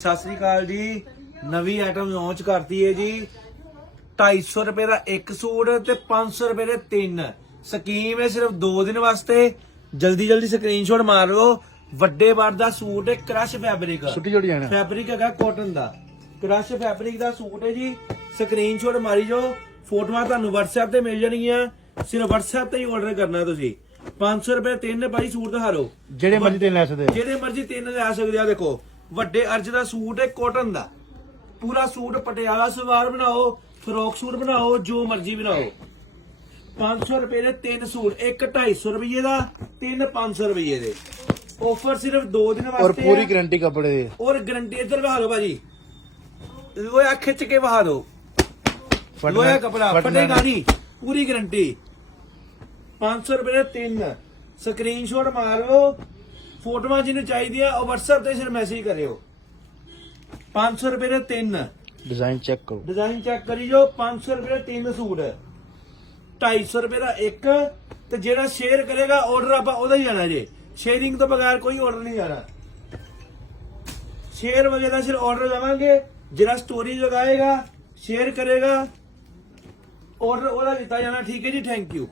ਸਤਿ ਸ੍ਰੀ ਅਕਾਲ ਜੀ। ਨਵੀਂ item launch ਕਰਤੀ ਹੈ ਜੀ। 250 ਰੁਪਏ ਦਾ ਇੱਕ ਸੂਟ ਤੇ 500 ਰੁਪਏ ਦੇ ਤਿੰਨ। ਸਕੀਮ ਹੈ ਸਿਰਫ 2 ਦਿਨ ਵਾਸਤੇ। ਜਲਦੀ ਜਲਦੀ ਸਕਰੀਨਸ਼ਾਟ ਮਾਰ ਲਓ। ਵੱਡੇ ਬਾਰ ਦਾ ਸੂਟ ਹੈ ਕ੍ਰਸ਼ ਫੈਬਰਿਕ ਛੁੱਟੀ ਜੋੜੀ ਜਾਣਾ। ਫੈਬਰਿਕ ਹੈਗਾ ਕਾਟਨ ਦਾ। ਕ੍ਰਸ਼ ਫੈਬਰਿਕ ਦਾ ਸੂਟ ਹੈ ਜੀ। ਸਕਰੀਨਸ਼ਾਟ ਮਾਰੀ ਜੋ ਫੋਟੋਆਂ ਤੁਹਾਨੂੰ WhatsApp ਤੇ ਮਿਲ ਜਾਣਗੀਆਂ। ਸਿਰਫ WhatsApp ਤੇ ਹੀ ਆਰਡਰ ਕਰਨਾ ਤੁਸੀਂ। 500 ਰੁਪਏ ਤਿੰਨ ਭਾਈ ਸੂਟ ਦਿਖਾਰੋ ਜਿਹੜੇ ਮਰਜ਼ੀ ਤੇ ਲੈ ਸਕਦੇ ਜਿਹੜੇ ਮਰਜ਼ੀ ਤਿੰਨ ਲੈ ਸਕਦੇ ਆ ਦੇਖੋ। ਵੱਡੇ ਅਰਜ ਦਾ ਸੂਟ ਹੈ ਕਾਟਨ ਦਾ। ਪੂਰਾ ਸੂਟ ਪਟਿਆਲਾ ਸਲਵਾਰ ਬਣਾਓ ਫਰੋਕ ਸੂਟ ਬਣਾਓ ਜੋ ਮਰਜ਼ੀ ਬਣਾਓ। 500 ਰੁਪਏ ਦੇ ਤਿੰਨ ਸੂਟ ਇੱਕ 250 ਰੁਪਏ ਦਾ ਤਿੰਨ 500 ਰੁਪਏ ਦੇ। ਆਫਰ ਸਿਰਫ 2 ਦਿਨ ਵਾਸਤੇ ਔਰ ਪੂਰੀ। ਗਾਰੰਟੀ ਕੱਪੜੇ ਦੀ। ਔਰ ਗਰੰਟੀ ਇੱਧਰ ਵਹਾ ਲਓ ਭਾਜੀ। ਲੋਇਆ ਖਿੱਚ ਕੇ ਵਹਾ ਦਿਓ। ਲੋਇਆ ਕਪੜਾ ਫਟੇਗਾ ਨਹੀਂ। ਪੂਰੀ ਗਰੰਟੀ 500 ਰੁਪਏ ਦੇ ਤਿੰਨ। ਸਕਰੀਨਸ਼ਾਟ ਮਾਰ ਲਓ। ਫੋਟੋਆਂ ਜਿਹਨੂੰ ਚਾਹੀਦੀਆਂ ਉਹ WhatsApp ਤੇ ਸਿਰ ਮੈਸੇਜ ਕਰਿਓ। 500 ਰੁਪਏ ਦੇ ਤਿੰਨ। ਡਿਜ਼ਾਈਨ ਚੈੱਕ ਕਰੋ। ਡਿਜ਼ਾਈਨ ਚੈੱਕ ਕਰੀ ਜੋ 500 ਰੁਪਏ ਦੇ ਤਿੰਨ ਸੂਟ। 250 ਰੁਪਏ ਦਾ ਇੱਕ ਤੇ ਜਿਹੜਾ ਸ਼ੇਅਰ ਕਰੇਗਾ ਆਰਡਰ ਆਪਾਂ ਉਹਦਾ ਹੀ ਜਾਣਾ ਜੇ। ਸ਼ੇਅਰਿੰਗ ਤੋਂ ਬਗੈਰ ਕੋਈ ਆਰਡਰ ਨਹੀਂ ਜਾਣਾ। ਸ਼ੇਅਰ ਵਗੈਰਾ ਸਿਰ ਆਰਡਰ ਦੇਵਾਂਗੇ ਜਿਹੜਾ ਸਟੋਰੀ ਲਗਾਏਗਾ ਸ਼ੇਅਰ ਕਰੇਗਾ ਆਰਡਰ ਉਹਦਾ ਦਿੱਤਾ ਜਾਣਾ। ਠੀਕ ਹੈ ਜੀ ਥੈਂਕ ਯੂ